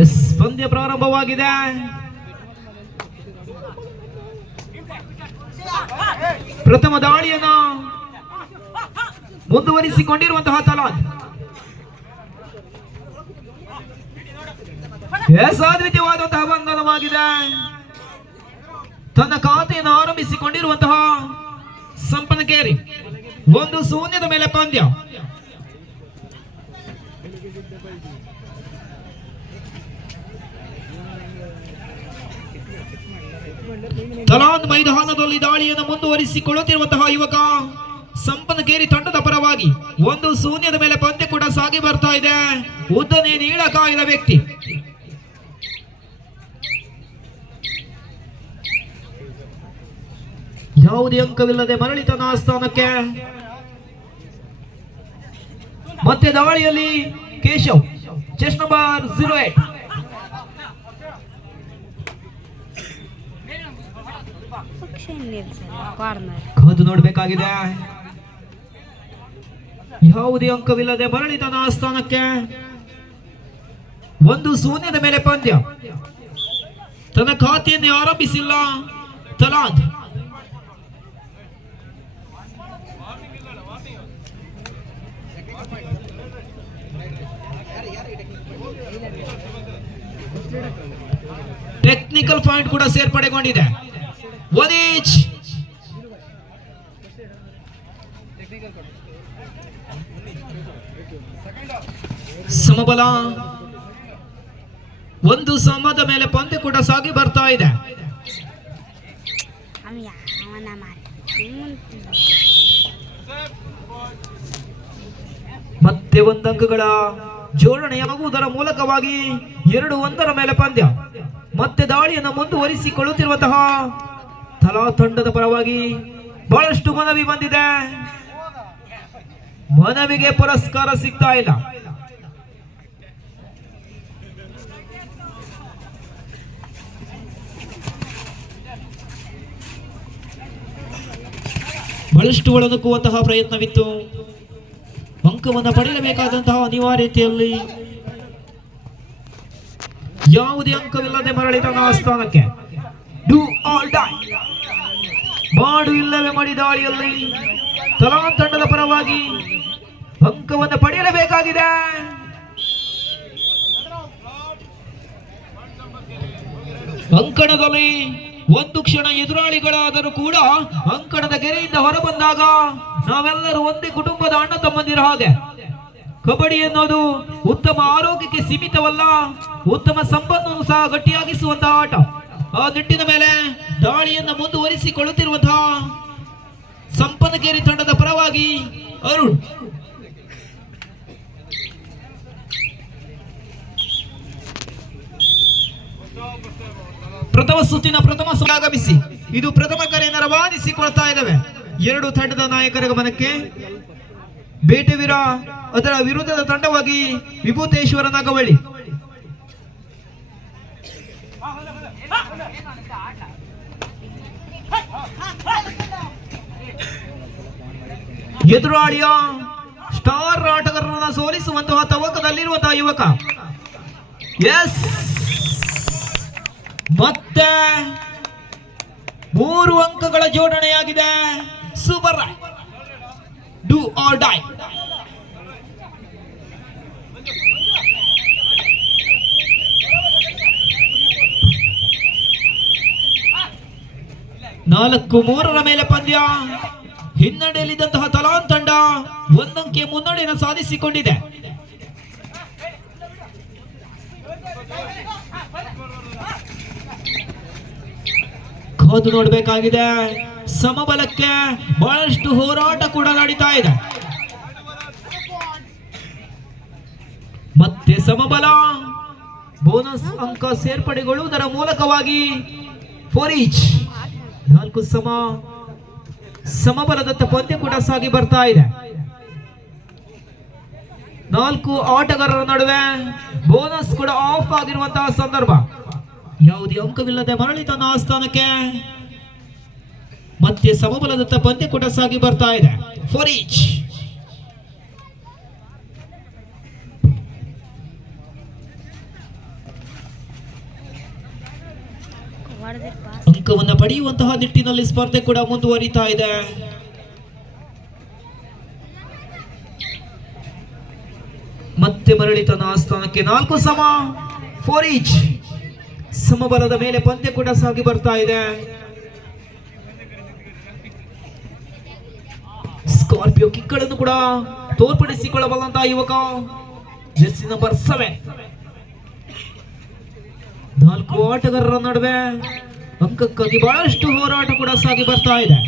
S ಪಂದ್ಯ ಪ್ರಾರಂಭವಾಗಿದೆ. ಪ್ರಥಮ ದಾಳಿಯನ್ನು ಮುಂದುವರಿಸಿಕೊಂಡಿರುವಂತಹ ತಲಾದ್ ಅದ್ವಿತೀಯವಾದಂತಹ ಬಂಧನವಾಗಿದೆ. ತನ್ನ ಖಾತೆಯನ್ನು ಆರಂಭಿಸಿಕೊಂಡಿರುವಂತಹ ಸಂಪನಕೇರಿ 1-0 ಮೇಲೆ ಪಂದ್ಯ. ತಲಾದ್ ಮೈದಾನದಲ್ಲಿ ದಾಳಿಯನ್ನು ಮುಂದುವರಿಸಿಕೊಳ್ಳುತ್ತಿರುವಂತಹ ಯುವಕ ಸಂಪನಕೇರಿ ತಂಡದ ಪರವಾಗಿ 1-0 ಮೇಲೆ ಪಂದ್ಯ ಕೂಡ ಸಾಗಿ ಬರ್ತಾ ಇದೆ. ಉದ್ದನೆ ನೀಳಕಾಯದ ವ್ಯಕ್ತಿ ಯಾವುದೇ ಅಂಕವಿಲ್ಲದೆ ಮರಳಿ ತನ್ನ ಸ್ಥಾನಕ್ಕೆ. ಮತ್ತೆ ದಾಳಿಯಲ್ಲಿ ಕೇಶವ್ ಚೆಸ್ ನಂಬರ್ 08 ಕಾದು ನೋಡಬೇಕಾಗಿದೆ. ಯಾವುದೇ ಅಂಕವಿಲ್ಲದೆ ಮರಳಿ ತನ್ನ ಸ್ಥಾನಕ್ಕೆ. 1-0 ಮೇಲೆ ಪಂದ್ಯ. ತನ್ನ ಖಾತೆಯನ್ನು ಆರಂಭಿಸಿಲ್ಲ ತಲಾದ್. ಟೆಕ್ನಿಕಲ್ ಪಾಯಿಂಟ್ ಕೂಡ ಸೇರ್ಪಡೆಗೊಂಡಿದೆ. ವದೀಚ್ ಸಮಬಲ. 1 ಸಮದ ಮೇಲೆ ಪಂದ್ಯ ಕೂಡ ಸಾಗಿ ಬರ್ತಾ ಇದೆ. ಮತ್ತೆ 1 ಅಂಕಗಳ ಜೋಡಣೆಯಾಗುವುದರ ಮೂಲಕವಾಗಿ 2-1 ಮೇಲೆ ಪಂದ್ಯ. ಮತ್ತೆ ದಾಳಿಯನ್ನು ಮುಂದುವರಿಸಿಕೊಳ್ಳುತ್ತಿರುವಂತಹ ತಲಾ ತಂಡದ ಪರವಾಗಿ ಬಹಳಷ್ಟು ಮನವಿ ಬಂದಿದೆ. ಮನವಿಗೆ ಪುರಸ್ಕಾರ ಸಿಗ್ತಾ ಇಲ್ಲ. ಬಹಳಷ್ಟು ಒಳನುಗ್ಗುವಂತಹ ಪ್ರಯತ್ನವಿತ್ತು. ಅಂಕವನ್ನು ಪಡೆಯಬೇಕಾದಂತಹ ಅನಿವಾರ್ಯತೆಯಲ್ಲಿ ಯಾವುದೇ ಅಂಕವಿಲ್ಲದೆ ಮರಳಿ ತನ್ನ ಸ್ಥಾನಕ್ಕೆ. ಡೂ ಆಲ್ ಡೈ, ಮಾಡು ಇಲ್ಲವೇ ಮಾಡಿ ದಾಳಿಯಲ್ಲಿ ತಲಾ ತಂಡದ ಪರವಾಗಿ ಅಂಕವನ್ನು ಪಡೆಯಲೇಬೇಕಾಗಿದೆ. ಅಂಕಣದಲ್ಲಿ 1 ಕ್ಷಣ ಎದುರಾಳಿಗಳಾದರೂ ಕೂಡ ಅಂಕಣದ ಗೆರೆಯಿಂದ ಹೊರಬಂದಾಗ ನಾವೆಲ್ಲರೂ ಒಂದೇ ಕುಟುಂಬದ ಅಣ್ಣ ತಮ್ಮಂದಿರ ಹಾಗೆ. ಕಬಡ್ಡಿ ಎನ್ನುವುದು ಉತ್ತಮ ಆರೋಗ್ಯಕ್ಕೆ ಸೀಮಿತವಲ್ಲ, ಉತ್ತಮ ಸಂಬಂಧವನ್ನು ಸಹ ಗಟ್ಟಿಯಾಗಿಸುವಂತಹ ಆಟ. ಆ ನಿಟ್ಟಿನ ಮೇಲೆ ದಾಳಿಯನ್ನು ಮುಂದುವರಿಸಿಕೊಳ್ಳುತ್ತಿರುವಂತಹ ಸಂಪನಕೇರಿ ತಂಡದ ಪರವಾಗಿ ಅರುಣ್. ಪ್ರಥಮ ಸುತ್ತಿನ ಪ್ರಥಮ ಆಗಮಿಸಿ ಇದು ಪ್ರಥಮ ಕರೆಯನ್ನು ರವಾನಿಸಿಕೊಳ್ತಾ ಇದ್ದಾವೆ. 2 ತಂಡದ ನಾಯಕರ ಗಮನಕ್ಕೆ. ಬೇಟೆವೀರ ಅದರ ವಿರುದ್ಧದ ತಂಡವಾಗಿ ವಿಭೂತೇಶ್ವರ ನಾಗವಳ್ಳಿ. ಎದುರಾಳಿಯ ಸ್ಟಾರ್ ಆಟಗಾರರನ್ನು ಸೋಲಿಸುವಂತಹ ತವಕದಲ್ಲಿರುವಂತಹ ಯುವಕ. ಎಸ್, ಮತ್ತೆ 3 ಅಂಕಗಳ ಜೋಡಣೆಯಾಗಿದೆ. Super right, do or die. ನಾಲ್ಕು 3 ಮೇಲೆ ಪಂದ್ಯ. ಹಿನ್ನಡೆಯಲ್ಲಿದ್ದಂತಹ ತಲಾನ್ ತಂಡ 1 ಅಂಕೆ ಮುನ್ನಡೆಯನ್ನು ಸಾಧಿಸಿಕೊಂಡಿದೆ. ಕಾದು ನೋಡಬೇಕಾಗಿದೆ. ಸಮಬಲಕ್ಕೆ ಬಹಳಷ್ಟು ಹೋರಾಟ ಕೂಡ ನಡೀತಾ ಇದೆ. ಮತ್ತೆ ಸಮಬಲ ಬೋನಸ್ ಅಂಕ ಸೇರ್ಪಡೆಗೊಳ್ಳುವುದರ ಮೂಲಕವಾಗಿ 4 ಈಚ್ 4 ಸಮಬಲದತ್ತ ಪಂದ್ಯ ಕೂಡ ಸಾಗಿ ಬರ್ತಾ ಇದೆ. 4 ಆಟಗಾರರ ನಡುವೆ ಬೋನಸ್ ಕೂಡ ಆಫ್ ಆಗಿರುವಂತಹ ಸಂದರ್ಭ. ಯಾವುದೇ ಅಂಕವಿಲ್ಲದೆ ಮರಳಿ ತನ್ನ ಆಸ್ಥಾನಕ್ಕೆ. ಮತ್ತೆ ಸಮಬಲದತ್ತ ಪಂದ್ಯ ಕೂಡ ಸಾಗಿ ಬರ್ತಾ ಇದೆ. 4 ಈಚ್. ಅಂಕವನ್ನು ಪಡೆಯುವಂತಹ ನಿಟ್ಟಿನಲ್ಲಿ ಸ್ಪರ್ಧೆ ಕೂಡ ಮುಂದುವರಿತಾ ಇದೆ. ಮತ್ತೆ ಮರಳಿ ತನ್ನ ಸ್ಥಾನಕ್ಕೆ 4 ಸಮ 4 ಈಚ್ ಸಮಬಲದ ಮೇಲೆ ಪಂದ್ಯ ಕೂಡ ಸಾಗಿ ಬರ್ತಾ ಇದೆ. ಸ್ಕಾರ್ಪಿಯೋ ಕಿಕ್ಗಳನ್ನು ಕೂಡ ತೋರ್ಪಡಿಸಿಕೊಳ್ಳಬಲ್ಲಂತಹ ಯುವಕ ಜೆರ್ಸಿ ನಂಬರ್ 7. 4 ಆಟಗಾರರ ನಡುವೆ ಅಂಕಕ್ಕಾಗಿ ಬಹಳಷ್ಟು ಹೋರಾಟ ಕೂಡ ಸಾಗಿ ಬರ್ತಾ ಇದೆ.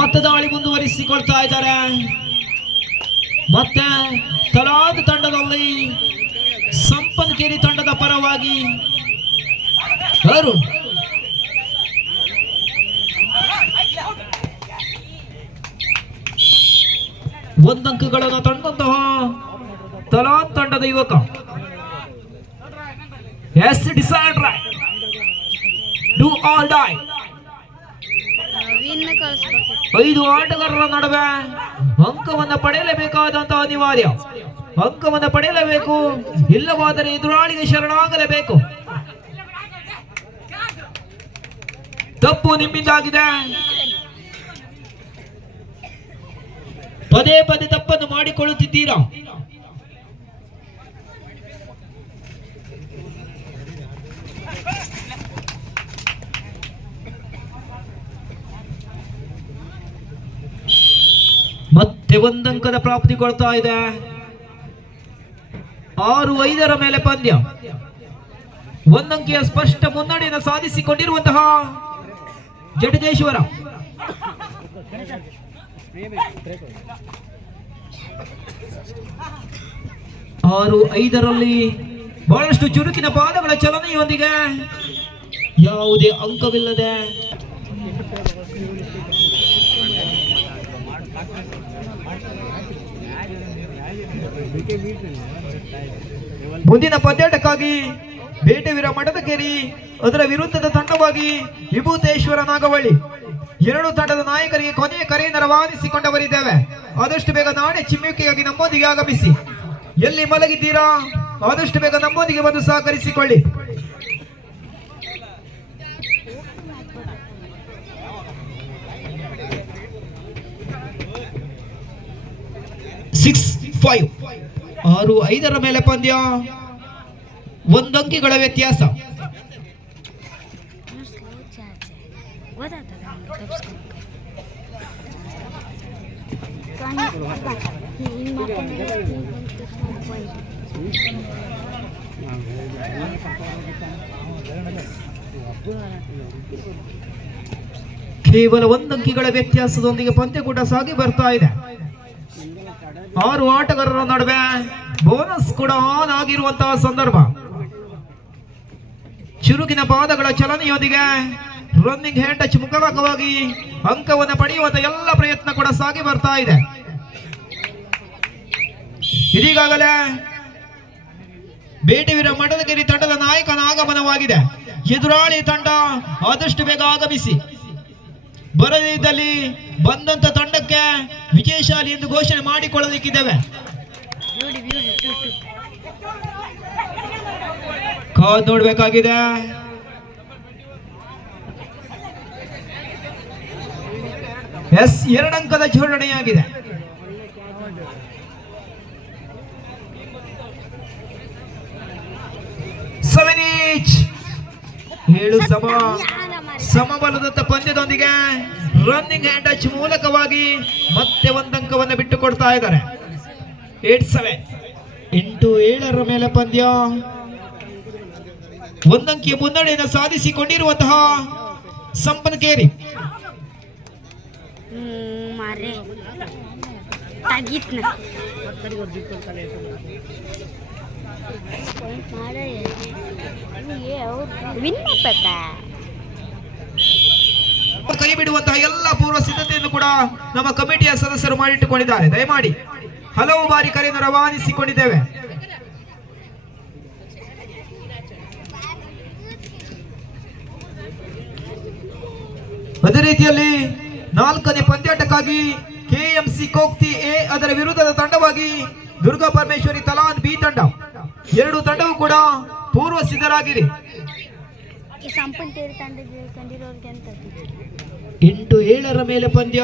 ಮತ್ತೆ ದಾಳಿ ಮುಂದುವರಿಸಿಕೊಳ್ತಾ ಇದ್ದಾರೆ. ಮತ್ತೆ ತಲಾದ್ ತಂಡದಲ್ಲಿ ಸಂಪನ್ಕೇರಿ ತಂಡದ ಪರವಾಗಿ ಅರುಣ್ ಒಂದಂಕಗಳನ್ನು ತಂದಂತಹ ತಲಾದ್ ತಂಡದ ಯುವಕ ಎಸ್ ಡಿಸೈಡ್ ರೈಟ್ ಡೂ ಆಲ್ ಡೈ. 5 ಆಟಗಾರರ ನಡುವೆ ಅಂಕವನ್ನು ಪಡೆಯಲೇಬೇಕಾದಂತಹ ಅನಿವಾರ್ಯ. ಅಂಕವನ್ನು ಪಡೆಯಲೇಬೇಕು, ಇಲ್ಲವಾದರೆ ಎದುರಾಳಿಗೆ ಶರಣಾಗಲೇಬೇಕು. ತಪ್ಪು ನಿಮ್ಮಿಂದಾಗಿದೆ. ಪದೇ ಪದೇ ತಪ್ಪನ್ನು ಮಾಡಿಕೊಳ್ಳುತ್ತಿದ್ದೀರಾ. ಮತ್ತೆ ಒಂದಂಕದ ಪ್ರಾಪ್ತಿ ಕೊಡ್ತಾ ಇದೆ. 6-5 ಮೇಲೆ ಪಂದ್ಯ. ಒಂದಂಕಿಯ ಸ್ಪಷ್ಟ ಮುನ್ನಡೆಯನ್ನು ಸಾಧಿಸಿಕೊಂಡಿರುವಂತಹ ಜಡಗೇಶ್ವರ 6-5 ಬಹಳಷ್ಟು ಚುರುಕಿನ ಪಾದಗಳ ಚಲನೆಯೊಂದಿಗೆ ಯಾವುದೇ ಅಂಕವಿಲ್ಲದೆ ಮುಂದಿನ ಪಂದ್ಯಾಟಕ್ಕಾಗಿ ಬೇಟೆವೀರ ಮಠದಕೇರಿ ಅದರ ವಿರುದ್ಧದ ತಂಡವಾಗಿ ವಿಭೂತೇಶ್ವರ ನಾಗವಳ್ಳಿ 2 ತಂಡದ ನಾಯಕರಿಗೆ ಕೊನೆಯ ಕರೆಯನ್ನು ರವಾನಿಸಿಕೊಂಡವರಿದ್ದೇವೆ. ಆದಷ್ಟು ಬೇಗ ನಾಳೆ ಚಿಮ್ಮುವಿಕೆಯಾಗಿ ನಮ್ಮೊಂದಿಗೆ ಆಗಮಿಸಿ. ಎಲ್ಲಿ ಮಲಗಿದ್ದೀರಾ ಆದಷ್ಟು ಬೇಗ ನಮ್ಮೊಂದಿಗೆ ಬಂದು ಸಹಕರಿಸಿಕೊಳ್ಳಿ. ಫೈವ್ 6-5 ಮೇಲೆ ಪಂದ್ಯ. 1 ಅಂಕಿಗಳ ವ್ಯತ್ಯಾಸ. ಕೇವಲ 1 ಅಂಕಿಗಳ ವ್ಯತ್ಯಾಸದೊಂದಿಗೆ ಪಂದ್ಯ ಕೂಡ ಸಾಗಿ ಬರ್ತಾ ಇದೆ. 6 ಆಟಗಾರರ ನಡುವೆ ಬೋನಸ್ ಕೂಡ ಆನ್ ಆಗಿರುವಂತಹ ಸಂದರ್ಭ. ಚುರುಕಿನ ಪಾದಗಳ ಚಲನೆಯೊಂದಿಗೆ ರನ್ನಿಂಗ್ ಹ್ಯಾಂಡ್ ಟಚ್ ಮುಖಾಮುಖವಾಗಿ ಅಂಕವನ್ನು ಪಡೆಯುವಂತ ಎಲ್ಲ ಪ್ರಯತ್ನ ಕೂಡ ಸಾಗಿ ಬರ್ತಾ ಇದೆ. ಇದೀಗಾಗಲೇ ಬೇಟೆವೀರ ಮಠದಕೇರಿ ತಂಡದ ನಾಯಕನ ಆಗಮನವಾಗಿದೆ. ಎದುರಾಳಿ ತಂಡ ಆದಷ್ಟು ಬೇಗ ಆಗಮಿಸಿ. ಬರದಿದ್ದಲ್ಲಿ ಬಂದಂತ ತಂಡಕ್ಕೆ ವಿಜಯಶಾಲಿ ಎಂದು ಘೋಷಣೆ ಮಾಡಿಕೊಳ್ಳಲಿಕ್ಕಿದ್ದೇವೆ. ಕಾದ್ ನೋಡ್ಬೇಕಾಗಿದೆ. ಎಸ್ 2 ಅಂಕದ ಜೋಡಣೆಯಾಗಿದೆ. ಏಳು ಸಮಬಲದತ್ತ ಪಂದ್ಯದೊಂದಿಗೆ ರನ್ನಿಂಗ್ ಹ್ಯಾಂಡ್ ಟಚ್ ಮೂಲಕವಾಗಿ ಮತ್ತೆ 1 ಅಂಕವನ್ನು ಬಿಟ್ಟು ಕೊಡ್ತಾ ಇದ್ದಾರೆ. 8-7 8-7 ಮೇಲೆ ಪಂದ್ಯ. 1 ಅಂಕಿಯ ಮುನ್ನಡೆಯನ್ನು ಸಾಧಿಸಿಕೊಂಡಿರುವಂತಹ ಸಂಪನ್ಕೇರಿ ಕೈ ಬಿಡುವಂತಹ ಎಲ್ಲ ಪೂರ್ವ ಸಿದ್ಧತೆಯನ್ನು ಕೂಡ ನಮ್ಮ ಕಮಿಟಿಯ ಸದಸ್ಯರು ಮಾಡಿಟ್ಟುಕೊಂಡಿದ್ದಾರೆ. ದಯಮಾಡಿ ಹಲವು ಬಾರಿ ಕರೆಯನ್ನು ರವಾನಿಸಿಕೊಂಡಿದ್ದೇವೆ. ಅದೇ ರೀತಿಯಲ್ಲಿ 4ನೇ ಪಂದ್ಯಾಟಕ್ಕಾಗಿ ಕೆಎಂಸಿ ಕೋಕ್ತಿ ಎ ಅದರ ವಿರುದ್ಧದ ತಂಡವಾಗಿ ದುರ್ಗಾ ಪರಮೇಶ್ವರಿ ತಲಾನ್ ಬಿ ತಂಡ ಎರಡು ತಂಡವು ಕೂಡ ಪೂರ್ವ ಸಿದ್ಧರಾಗಿರಿ. 8-7 ಮೇಲೆ ಪಂದ್ಯ.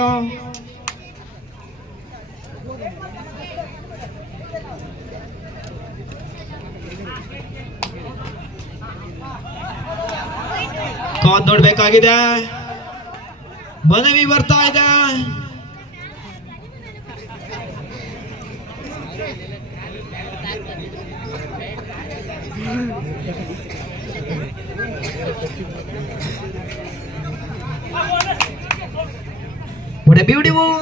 ಕಾದ್ ನೋಡ್ಬೇಕಾಗಿದೆ. ಮನವಿ ಬರ್ತಾ ಇದೆ. What a beautiful.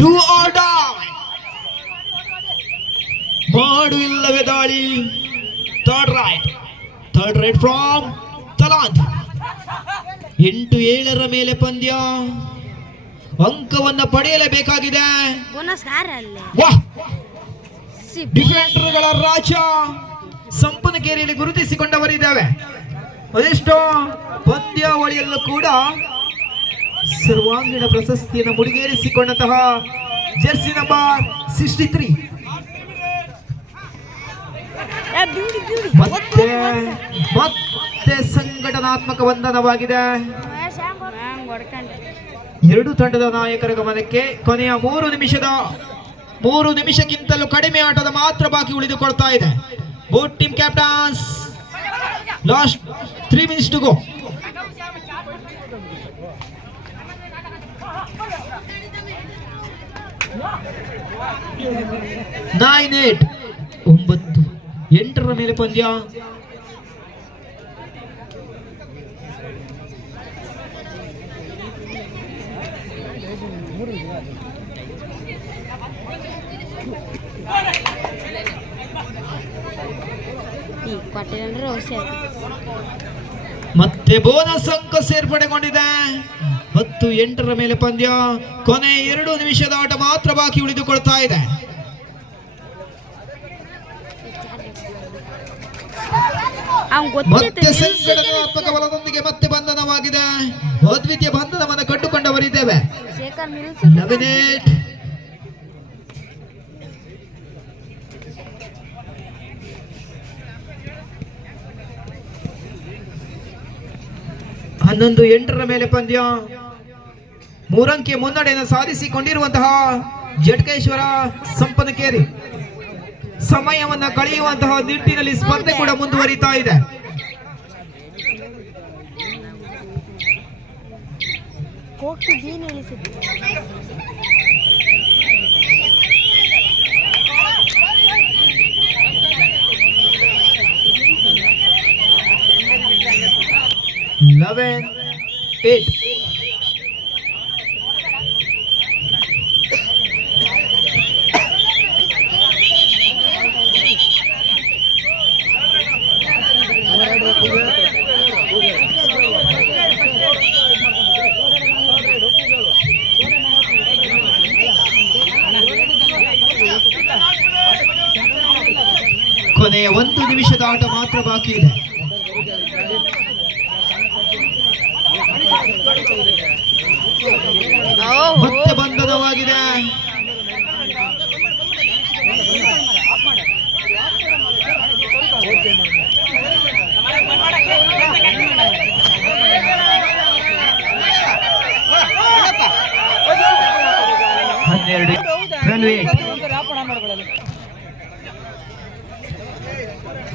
Do or die. ಮಾಡು ಇಲ್ಲವೇ ದಾಳಿ. Third right from ತಲಾಂತ್. 8-7 ಮೇಲೆ ಪಂದ್ಯ. ಅಂಕವನ್ನ ಪಡೆಯಲೇಬೇಕಾಗಿದೆ. ಡಿಫೆಂಡರ್ಗಳ ರಾಜ ಸಂಪನಕೇರಿಯಲ್ಲಿ ಗುರುತಿಸಿಕೊಂಡವರಿದ್ದಾವೆ. ಅದೆಷ್ಟೋ ಪಂದ್ಯಾವಳಿಯಲ್ಲೂ ಕೂಡ ಸರ್ವಾಂಗೀಣ ಪ್ರಶಸ್ತಿಯನ್ನು ಮುಡಿಗೇರಿಸಿಕೊಂಡಂತಹ ಜೆರ್ಸಿ ನಂಬರ್ 63 ಮತ್ತೆ ಸಂಘಟನಾತ್ಮಕ ಬಂಧನವಾಗಿದೆ. ಎರಡು ತಂಡದ ನಾಯಕರ ಗಮನಕ್ಕೆ ಕೊನೆಯ 3 ನಿಮಿಷಕ್ಕಿಂತಲೂ ಕಡಿಮೆ ಆಟದ ಮಾತ್ರ ಬಾಕಿ ಉಳಿದುಕೊಳ್ತಾ ಇದೆ. Both team captains last 3 minutes to go. Nine 8 ಮೇಲೆ ಪಂದ್ಯ. ಮತ್ತೆ ಬೋನಸ್ ಅಂಕ ಸೇರ್ಪಡೆಗೊಂಡಿದೆ. 10-8 ಮೇಲೆ ಪಂದ್ಯ. ಕೊನೆ 2 ನಿಮಿಷದ ಆಟ ಮಾತ್ರ ಬಾಕಿ ಉಳಿದುಕೊಳ್ತಾ ಇದೆ. ಮತ್ತೆ ಸಂಘಟನಾತ್ಮಕ ಬಲದೊಂದಿಗೆ ಮತ್ತೆ ಬಂಧನವಾಗಿದೆ. ಅದ್ವಿತೀಯ ಬಂಧನವನ್ನು ಕಂಡುಕೊಂಡವರಿದ್ದೇವೆ. 11-8 ಮೇಲೆ ಪಂದ್ಯ. 3 ಅಂಕೆ ಮುನ್ನಡೆಯನ್ನು ಸಾಧಿಸಿಕೊಂಡಿರುವಂತಹ ಜಟಕೇಶ್ವರ ಸಂಪನಕೇರಿ ಸಮಯವನ್ನ ಕಳೆಯುವಂತಹ ನಿಟ್ಟಿನಲ್ಲಿ ಸ್ಪರ್ಧೆ ಕೂಡ ಮುಂದುವರಿತಾ ಇದೆ. ಕೊನೆಯ 1 ನಿಮಿಷದ ಆಟ ಮಾತ್ರ ಬಾಕಿ ಇದೆ. ಮತ್ತೆ ಬಂಧನವಾಗಿದೆ.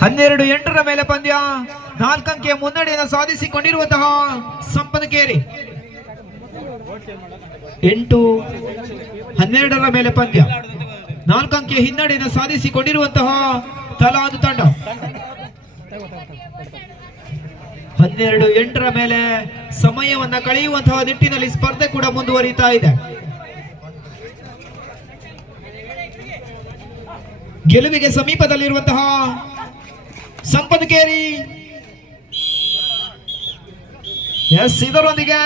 ಹನ್ನೆರಡು 8 ಮೇಲೆ ಪಂದ್ಯ. 4 ಅಂಕೆಯ ಮುನ್ನಡೆಯನ್ನು ಸಾಧಿಸಿಕೊಂಡಿರುವಂತಹ ಸಂಪನಕೇರಿ 8-12 ಮೇಲೆ ಪಂದ್ಯ. 4 ಅಂಕೆಯ ಹಿನ್ನಡೆಯನ್ನು ಸಾಧಿಸಿಕೊಂಡಿರುವಂತಹ ತಲಾಂತ್ ತಂಡ 12-8 ಮೇಲೆ ಸಮಯವನ್ನ ಕಳೆಯುವಂತಹ ನಿಟ್ಟಿನಲ್ಲಿ ಸ್ಪರ್ಧೆ ಕೂಡ ಮುಂದುವರಿತಾ ಇದೆ. ಗೆಲುವಿಗೆ ಸಮೀಪದಲ್ಲಿರುವಂತಹ ಸಂಪನಕೇರಿ ಇದರೊಂದಿಗೆ